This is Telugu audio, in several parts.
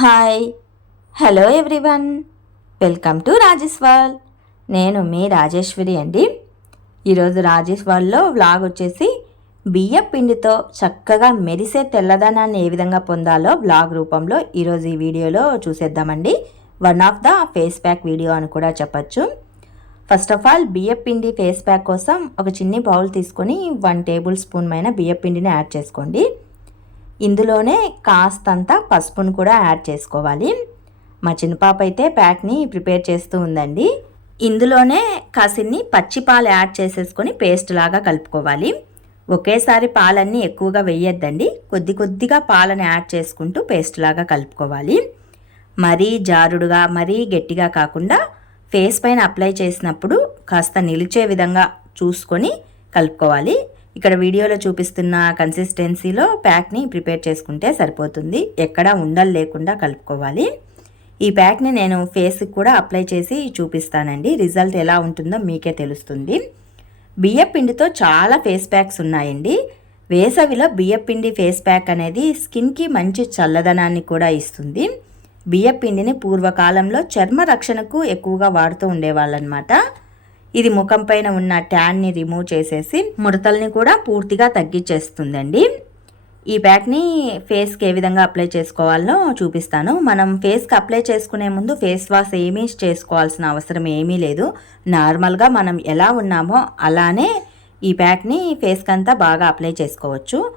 Hi hello everyone welcome to Rajesh wall నేను మీ రాజేశ్వరి అండి. ఈరోజు రాజేష్ వాల్లో వ్లాగ్ వచ్చేసి బియ్య పిండితో చక్కగా మెరిసే తెల్లదనాన్ని ఏ విధంగా పొందాలో వ్లాగ్ రూపంలో ఈరోజు ఈ వీడియోలో చూసేద్దామండి. One of the face pack video అని కూడా చెప్పచ్చు. ఫస్ట్ ఆఫ్ ఆల్ బియ్య పిండి ఫేస్ ప్యాక్ కోసం ఒక చిన్ని బౌల్ తీసుకొని వన్ టేబుల్ స్పూన్ పైన బియ్య పిండిని యాడ్ చేసుకోండి. ఇందులోనే కాస్తంత పసుపును కూడా యాడ్ చేసుకోవాలి. మా చిన్నపాప అయితే ప్యాక్ని ప్రిపేర్ చేస్తూ ఉందండి. ఇందులోనే కాసిన్ని పచ్చి పాలు యాడ్ చేసేసుకొని పేస్ట్ లాగా కలుపుకోవాలి. ఒకేసారి పాలన్నీ ఎక్కువగా వేయొద్దండి. కొద్ది కొద్దిగా పాలను యాడ్ చేసుకుంటూ పేస్ట్ లాగా కలుపుకోవాలి. మరీ జారుడుగా మరీ గట్టిగా కాకుండా ఫేస్ పైన అప్లై చేసినప్పుడు కాస్త నిలిచే విధంగా చూసుకొని కలుపుకోవాలి. ఇక్కడ వీడియోలో చూపిస్తున్న కన్సిస్టెన్సీలో ప్యాక్ని ప్రిపేర్ చేసుకుంటే సరిపోతుంది. ఎక్కడ ఉండలు లేకుండా కలుపుకోవాలి. ఈ ప్యాక్ని నేను ఫేస్కి కూడా అప్లై చేసి చూపిస్తానండి. రిజల్ట్ ఎలా ఉంటుందో మీకే తెలుస్తుంది. బియ్యపిండితో చాలా ఫేస్ ప్యాక్స్ ఉన్నాయండి. వేసవిలో బియ్యపిండి ఫేస్ ప్యాక్ అనేది స్కిన్కి మంచి చల్లదనాన్ని కూడా ఇస్తుంది. బియ్యపిండిని పూర్వకాలంలో చర్మ రక్షణకు ఎక్కువగా వాడుతూ ఉండేవాళ్ళనమాట. ఇది ముఖం పైన ఉన్న ట్యాన్ని రిమూవ్ చేసేసి ముడతల్ని కూడా పూర్తిగా తగ్గించేస్తుందండి. ఈ ప్యాక్ని ఫేస్కి ఏ విధంగా అప్లై చేసుకోవాలో చూపిస్తాను. మనం ఫేస్కి అప్లై చేసుకునే ముందు ఫేస్ వాష్ ఏమీ చేసుకోవాల్సిన అవసరం ఏమీ లేదు. నార్మల్గా మనం ఎలా ఉన్నామో అలానే ఈ ప్యాక్ని ఫేస్కి అంతా బాగా అప్లై చేసుకోవచ్చు.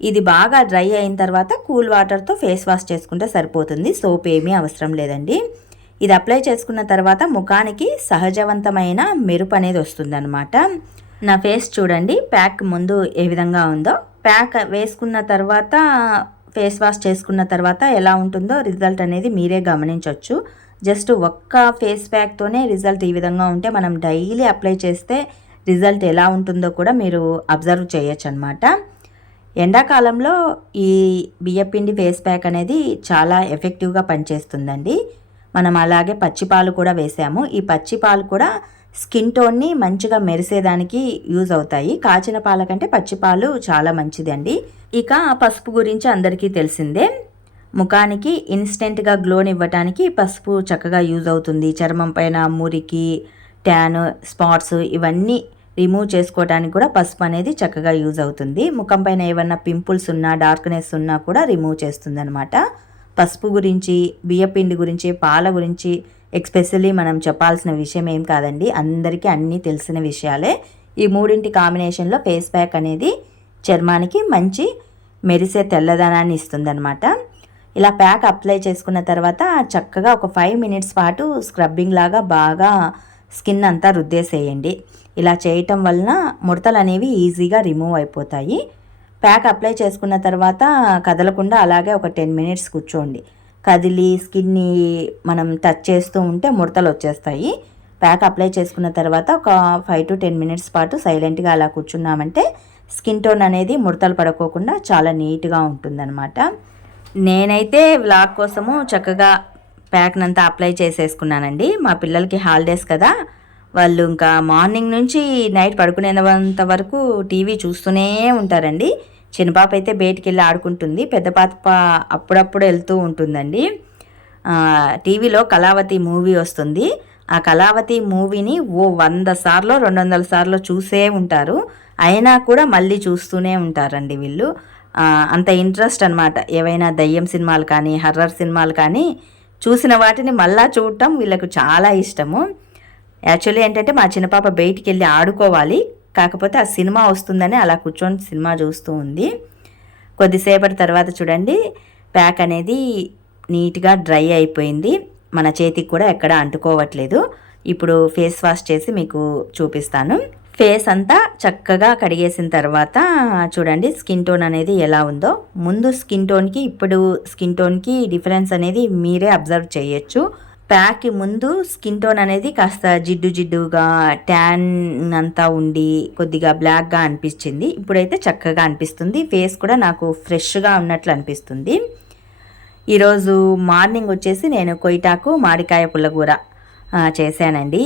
ఇది బాగా డ్రై అయిన తర్వాత కూల్ వాటర్తో ఫేస్ వాష్ చేసుకుంటే సరిపోతుంది. సోప్ ఏమీ అవసరం లేదండి. ఇది అప్లై చేసుకున్న తర్వాత ముఖానికి సహజవంతమైన మెరుపు అనేది వస్తుందన్నమాట. నా ఫేస్ చూడండి ప్యాక్ ముందు ఏ విధంగా ఉందో. ప్యాక్ వేసుకున్న తర్వాత ఫేస్ వాష్ చేసుకున్న తర్వాత ఎలా ఉంటుందో రిజల్ట్ అనేది మీరే గమనించవచ్చు జస్ట్ ఒక్క ఫేస్ ప్యాక్తోనే రిజల్ట్ ఈ విధంగా ఉంటే మనం డైలీ అప్లై చేస్తే రిజల్ట్ ఎలా ఉంటుందో కూడా మీరు అబ్జర్వ్ చేయొచ్చు అనమాట ఎండాకాలంలో ఈ బియ్యపిండి ఫేస్ ప్యాక్ అనేది చాలా ఎఫెక్టివ్గా పనిచేస్తుందండి. మనం అలాగే పచ్చిపాలు కూడా వేసాము. ఈ పచ్చిపాలు కూడా స్కిన్ టోన్ని మంచిగా మెరిసేదానికి యూజ్ అవుతాయి. కాచిన పాల కంటే పచ్చిపాలు చాలా మంచిదండి. ఇక పసుపు గురించి అందరికీ తెలిసిందే. ముఖానికి ఇన్స్టెంట్గా గ్లోని ఇవ్వటానికి పసుపు చక్కగా యూజ్ అవుతుంది. చర్మం పైన మురికి ట్యాన్ స్పాట్స్ ఇవన్నీ రిమూవ్ చేసుకోవడానికి కూడా పసుపు అనేది చక్కగా యూజ్ అవుతుంది. ముఖం పైన ఏమన్నా పింపుల్స్ ఉన్నా డార్క్నెస్ ఉన్నా కూడా రిమూవ్ చేస్తుంది అనమాట పసుపు గురించి బియ్యపిండి గురించి పాల గురించి ఎక్స్పెషల్లీ మనం చెప్పాల్సిన విషయం ఏం కాదండి. అందరికీ అన్నీ తెలిసిన విషయాలే. ఈ మూడింటి కాంబినేషన్లో ఫేస్ ప్యాక్ అనేది చర్మానికి మంచి మెరిసే తెల్లదనాన్ని ఇస్తుందన్నమాట. ఇలా ప్యాక్ అప్లై చేసుకున్న తర్వాత చక్కగా ఒక ఫైవ్ మినిట్స్ పాటు స్క్రబ్బింగ్ లాగా బాగా స్కిన్ అంతా రుద్దేసేయండి. ఇలా చేయటం వలన ముడతలు అనేవి ఈజీగా రిమూవ్ అయిపోతాయి. ప్యాక్ అప్లై చేసుకున్న తర్వాత కదలకుండా అలాగే ఒక టెన్ మినిట్స్ కూర్చోండి. కదిలి స్కిన్ని మనం టచ్ చేస్తూ ఉంటే ముడతలు వచ్చేస్తాయి. ప్యాక్ అప్లై చేసుకున్న తర్వాత ఒక ఫైవ్ టు టెన్ మినిట్స్ పాటు సైలెంట్గా అలా కూర్చున్నామంటే స్కిన్ టోన్ అనేది ముడతలు పడుకోకుండా చాలా నీట్గా ఉంటుందన్నమాట. నేనైతే వ్లాగ్ కోసము చక్కగా ప్యాక్నంతా అప్లై చేసేసుకున్నానండి. మా పిల్లలకి హాలిడేస్ కదా వాళ్ళు ఇంకా మార్నింగ్ నుంచి నైట్ పడుకునేంత వరకు టీవీ చూస్తూనే ఉంటారండి. చిన్నపాప అయితే బయటికి వెళ్ళి ఆడుకుంటుంది. పెద్ద పాప అప్పుడప్పుడు వెళ్తూ ఉంటుందండి. టీవీలో కళావతి మూవీ వస్తుంది. ఆ కళావతి మూవీని ఓ వంద సార్లు రెండు వందల సార్లు చూసే ఉంటారు. అయినా కూడా మళ్ళీ చూస్తూనే ఉంటారండి వీళ్ళు. అంత ఇంట్రెస్ట్ అనమాట ఏవైనా దయ్యం సినిమాలు కానీ హర్రర్ సినిమాలు కానీ చూసిన వాటిని మళ్ళా చూడటం వీళ్ళకు చాలా ఇష్టము. యాక్చువల్లీ ఏంటంటే మా చిన్నపాప బయటికి వెళ్ళి ఆడుకోవాలి. కాకపోతే ఆ సినిమా వస్తుందని అలా కూర్చొని సినిమా చూస్తూ ఉంది. కొద్దిసేపటి తర్వాత చూడండి ప్యాక్ అనేది నీట్గా డ్రై అయిపోయింది. మన చేతికి కూడా ఎక్కడ అంటుకోవట్లేదు. ఇప్పుడు ఫేస్ వాష్ చేసి మీకు చూపిస్తాను. ఫేస్ అంతా చక్కగా కడిగేసిన తర్వాత చూడండి స్కిన్ టోన్ అనేది ఎలా ఉందో. ముందు స్కిన్ టోన్కి ఇప్పుడు స్కిన్ టోన్కి డిఫరెన్స్ అనేది మీరే అబ్జర్వ్ చేయొచ్చు. ప్యాక్ ముందు స్కిన్ టోన్ అనేది కాస్త జిడ్డు జిడ్డుగా ట్యాన్ అంతా ఉండి కొద్దిగా బ్లాక్గా అనిపించింది. ఇప్పుడైతే చక్కగా అనిపిస్తుంది. ఫేస్ కూడా నాకు ఫ్రెష్గా ఉన్నట్లు అనిపిస్తుంది. ఈరోజు మార్నింగ్ వచ్చేసి నేను కొయిటాకు మామిడికాయ పుల్లగూర చేశానండి.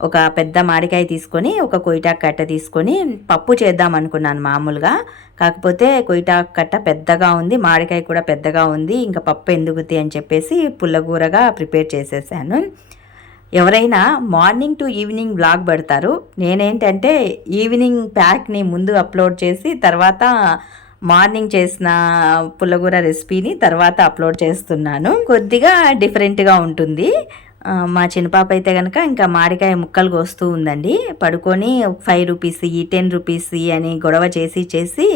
ఒక పెద్ద మాడికాయ తీసుకొని ఒక కొయిటాకు కట్ట తీసుకొని పప్పు చేద్దాం అనుకున్నాను మామూలుగా. కాకపోతే కొయిటాకు కట్ట పెద్దగా ఉంది మాడికాయ కూడా పెద్దగా ఉంది ఇంకా పప్పు ఎందుకుతి అని చెప్పేసి పుల్లగూరగా ప్రిపేర్ చేసేసాను. ఎవరైనా మార్నింగ్ టు ఈవినింగ్ బ్లాగ్ పెడతారు. నేనేంటంటే ఈవినింగ్ ప్యాక్ని ముందు అప్లోడ్ చేసి తర్వాత మార్నింగ్ చేసిన పుల్లగూర రెసిపీని తర్వాత అప్లోడ్ చేస్తున్నాను. కొద్దిగా డిఫరెంట్గా ఉంటుంది. మా చిన్నపాప అయితే కనుక ఇంకా మాడికాయ ముక్కలు కోస్తూ ఉందండి. పడుకొని ఫైవ్ రూపీస్ ఈ టెన్ రూపీస్ అని గొడవ చేసి చేసి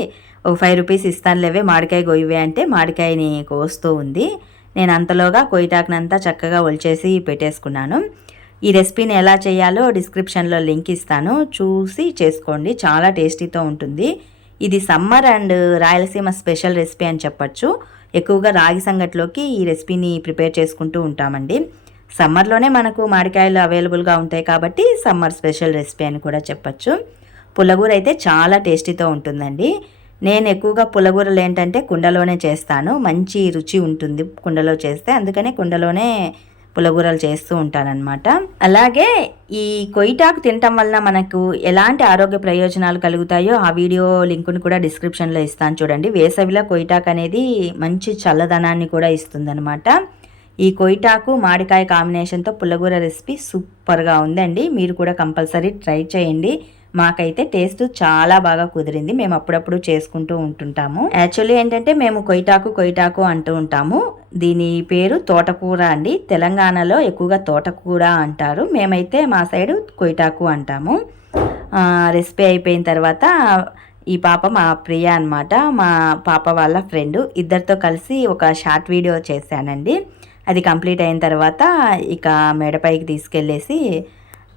ఒక ఫైవ్ రూపీస్ ఇస్తాను లేవే మాడికాయ కొయ్యవే అంటే మాడికాయని కోస్తూ ఉంది. నేను అంతలోగా కొయ్యటాకునంతా చక్కగా ఒలిచేసి పెట్టేసుకున్నాను. ఈ రెసిపీని ఎలా చేయాలో డిస్క్రిప్షన్లో లింక్ ఇస్తాను. చూసి చేసుకోండి చాలా టేస్టీతో ఉంటుంది. ఇది summer and Rayalaseema special recipe అని చెప్పచ్చు. ఎక్కువగా రాగి సంగట్లోకి ఈ రెసిపీని ప్రిపేర్ చేసుకుంటూ ఉంటామండి. సమ్మర్లోనే మనకు మామిడికాయలు అవైలబుల్గా ఉంటాయి కాబట్టి సమ్మర్ స్పెషల్ రెసిపీ అని కూడా చెప్పచ్చు. పులగూర అయితే చాలా టేస్టీతో ఉంటుందండి. నేను ఎక్కువగా పులగూరలు ఏంటంటే కుండలోనే చేస్తాను. మంచి రుచి ఉంటుంది కుండలో చేస్తే. అందుకనే కుండలోనే పులగూరలు చేస్తూ ఉంటానన్నమాట. అలాగే ఈ కొయిటాకు తినటం వలన మనకు ఎలాంటి ఆరోగ్య ప్రయోజనాలు కలుగుతాయో ఆ వీడియో లింకుని కూడా డిస్క్రిప్షన్లో ఇస్తాను చూడండి. వేసవిలో కొయిటాకు అనేది మంచి చల్లదనాన్ని కూడా ఇస్తుందన్నమాట. ఈ కొయిటాకు మామిడికాయ కాంబినేషన్తో పుల్లగూర రెసిపీ సూపర్గా ఉందండి. మీరు కూడా కంపల్సరీ ట్రై చేయండి. మాకైతే టేస్ట్ చాలా బాగా కుదిరింది. మేము అప్పుడప్పుడు చేసుకుంటూ ఉంటుంటాము. యాక్చువల్లీ ఏంటంటే మేము కొయిటాకు కొయిటాకు అంటూ ఉంటాము. దీని పేరు తోటకూర అండి. తెలంగాణలో ఎక్కువగా తోటకూర అంటారు. మేమైతే మా సైడు కొయిటాకు అంటాము. రెసిపీ అయిపోయిన తర్వాత ఈ పాప మా ప్రియ అనమాట మా పాప వాళ్ళ ఫ్రెండ్. ఇద్దరితో కలిసి ఒక షార్ట్ వీడియో చేశానండి. అది కంప్లీట్ అయిన తర్వాత ఇక మేడపైకి తీసుకెళ్ళేసి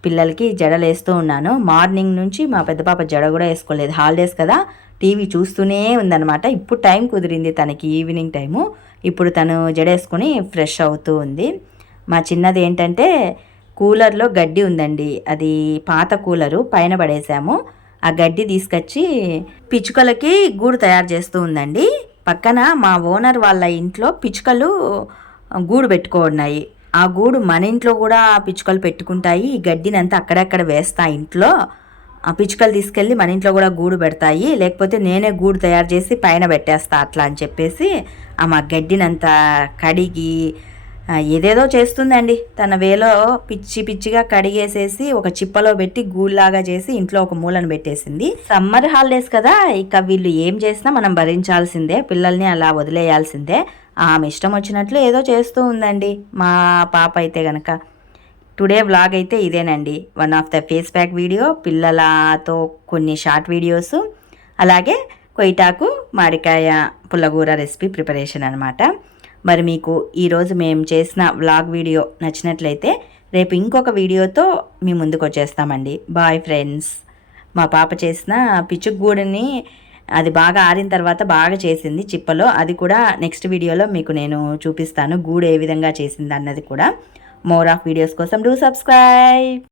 పిల్లలకి జడలు వేస్తూ ఉన్నాను. మార్నింగ్ నుంచి మా పెద్ద పాప జడ కూడా వేసుకోలేదు. హాలిడేస్ కదా టీవీ చూస్తూనే ఉందనమాట ఇప్పుడు టైం కుదిరింది తనకి ఈవినింగ్ టైము. ఇప్పుడు తను జడేసుకుని ఫ్రెష్ అవుతూ ఉంది. మా చిన్నది ఏంటంటే కూలర్లో గడ్డి ఉందండి. అది పాత కూలరు పైన పడేసాము. ఆ గడ్డి తీసుకొచ్చి పిచ్చుకలకి గూడు తయారు చేస్తూ ఉందండి. పక్కన మా ఓనర్ వాళ్ళ ఇంట్లో పిచ్చుకలు గూడు పెట్టుకున్నాయి. ఆ గూడు మన ఇంట్లో కూడా పిచ్చుకలు పెట్టుకుంటాయి. ఈ గడ్డిని అంతా అక్కడక్కడ వేస్తా ఇంట్లో. ఆ పిచ్చుకలు తీసుకెళ్ళి మన ఇంట్లో కూడా గూడు పెడతాయి. లేకపోతే నేనే గూడు తయారు చేసి పైన పెట్టేస్తా అట్లా అని చెప్పేసి ఆ మా గడ్డినంతా కడిగి ఏదేదో చేస్తుందండి. తన వేలో పిచ్చి పిచ్చిగా కడిగేసేసి ఒక చిప్పలో పెట్టి గూళ్ళలాగా చేసి ఇంట్లో ఒక మూలను పెట్టేసింది. సమ్మర్ హాలిడేస్ కదా ఇక వీళ్ళు ఏం చేసినా మనం భరించాల్సిందే పిల్లల్ని అలా వదిలేయాల్సిందే. ఆమె ఇష్టం వచ్చినట్లు ఏదో చేస్తూ ఉందండి మా పాప అయితే గనక. టుడే వ్లాగ్ అయితే ఇదేనండి. One of the face pack video పిల్లలతో కొన్ని షార్ట్ వీడియోస్ అలాగే కొయిటాకు మాడికాయ పుల్లగూర రెసిపీ ప్రిపరేషన్ అనమాట మరి మీకు ఈరోజు మేము చేసిన వ్లాగ్ వీడియో నచ్చినట్లయితే రేపు ఇంకొక వీడియోతో మీ ముందుకు వచ్చేస్తామండి. బాయ్ ఫ్రెండ్స్ మా పాప చేసిన పిచ్చుగూడని అది బాగా ఆరిన తర్వాత బాగా చేసింది చిప్పలో. అది కూడా నెక్స్ట్ వీడియోలో మీకు నేను చూపిస్తాను. గూడు ఏ విధంగా చేసింది అన్నది కూడా. మోర్ ఆఫ్ వీడియోస్ కోసం డూ సబ్స్క్రైబ్